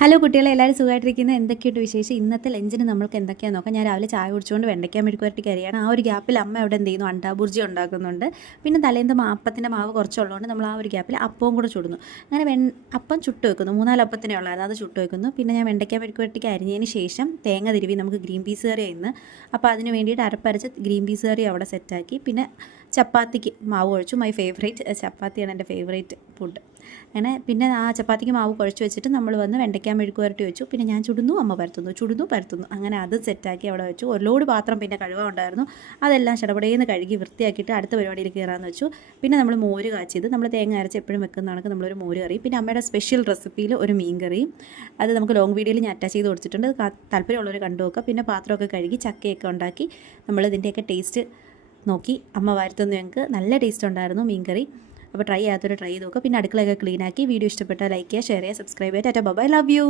Hello കുട്ടികളെ എല്ലാവരും സുഖമായിട്ടിരിക്കുന്ന. എന്തൊക്കെയുണ്ട് വിശേഷം? ഇന്നത്തെ ലഞ്ചിന് നമ്മൾക്ക് എന്തൊക്കെയാണെന്ന് നോക്കാം. ഞാൻ രാവിലെ ചായ കുടിച്ചുകൊണ്ട് വെണ്ടയ്ക്കാൻ മെഴുക്കുവരട്ടി കറിയാണ് ആ ഒരു ഗ്യാപ്പിൽ അമ്മ എവിടെ എന്ത് ചെയ്യുന്നു? അണ്ടാബുർജി ഉണ്ടാക്കുന്നുണ്ട്. പിന്നെ തലേന്ത് മാപ്പത്തിന്റെ മാവ് കുറച്ചുള്ളതുകൊണ്ട് നമ്മൾ ആ ഒരു ഗ്യാപ്പിൽ അപ്പവും കൂടെ ചുടുന്നു. അങ്ങനെ വെ അപ്പം ചുട്ട് വെക്കുന്നു. മൂന്നാൽ അപ്പത്തിനെ ഉള്ളായിരുന്നു. അത് ചുട്ട് വെക്കുന്നു. പിന്നെ ഞാൻ വെണ്ടയ്ക്കാൻ മെഴുക്കുവരട്ടിക്ക് അരിഞ്ഞതിന് ശേഷം തേങ്ങ തിരുവി നമുക്ക് ഗ്രീൻ പീസ് കറി ഇന്ന്. അപ്പോൾ അതിന് വേണ്ടിയിട്ട് അരപ്പരച്ച് ഗ്രീൻ പീസ് കറി അവിടെ സെറ്റാക്കി പിന്നെ ചപ്പാത്തിക്ക് മാവ് കുഴച്ചു. മൈ ഫേവറേറ്റ് ചപ്പാത്തിയാണ് എന്റെ ഫേവറേറ്റ് ഫുഡ് അങ്ങനെ പിന്നെ ആ ചപ്പാത്തിക്ക് മാവ് കുഴച്ച് വെച്ചിട്ട് നമ്മൾ വന്ന് വെണ്ടയ്ക്കാൻ മെഴുക്ക് പുരട്ടി വെച്ചു. പിന്നെ ഞാൻ ചുടുന്നു അമ്മ പരത്തുന്നു. ചുടുന്നു പരത്തുന്നു. അങ്ങനെ അത് സെറ്റാക്കി അവിടെ വെച്ചു. ഒരു ലോഡ് പാത്രം പിന്നെ കഴുകാൻ ഉണ്ടായിരുന്നു. അതെല്ലാം ചടപടേന്ന് കഴുകി വൃത്തിയാക്കിയിട്ട് അടുത്ത പരിപാടിയിൽ കയറാമെന്ന് വെച്ചു. പിന്നെ നമ്മൾ മോര് കാച്ചിയത്. നമ്മൾ തേങ്ങ അരച്ച് എപ്പോഴും വെക്കുന്നതാണ് നമ്മളൊരു മോര് കറി പിന്നെ അമ്മയുടെ സ്പെഷ്യൽ റെസിപ്പിയിൽ ഒരു മീൻ കറി അത് നമുക്ക് ലോങ് വീഡിയോയിൽ ഞാൻ അറ്റാച്ച് ചെയ്ത് കൊടുത്തിട്ടുണ്ട്. താല്പര്യമുള്ളവർ കണ്ടു നോക്കുക. പിന്നെ പാത്രമൊക്കെ കഴുകി ചക്കയൊക്കെ ഉണ്ടാക്കി നമ്മൾ ഇതിന്റെയൊക്കെ ടേസ്റ്റ് നോക്കി. അമ്മ വരുത്തുന്ന ഞങ്ങൾക്ക് നല്ല ടേസ്റ്റ് ഉണ്ടായിരുന്നു മീൻകറി. അപ്പോൾ ട്രൈ ചെയ്യാത്തവർ ട്രൈ ചെയ്ത് നോക്കുക പിന്നെ അടുക്കളയൊക്കെ ക്ലീനാക്കി വീഡിയോ ഇഷ്ടപ്പെട്ടാൽ ലൈക്ക് ചെയ്യുക ഷെയർ ചെയ്യുക സബ്സ്ക്രൈബ് ചെയ്യുക. Tata bye love you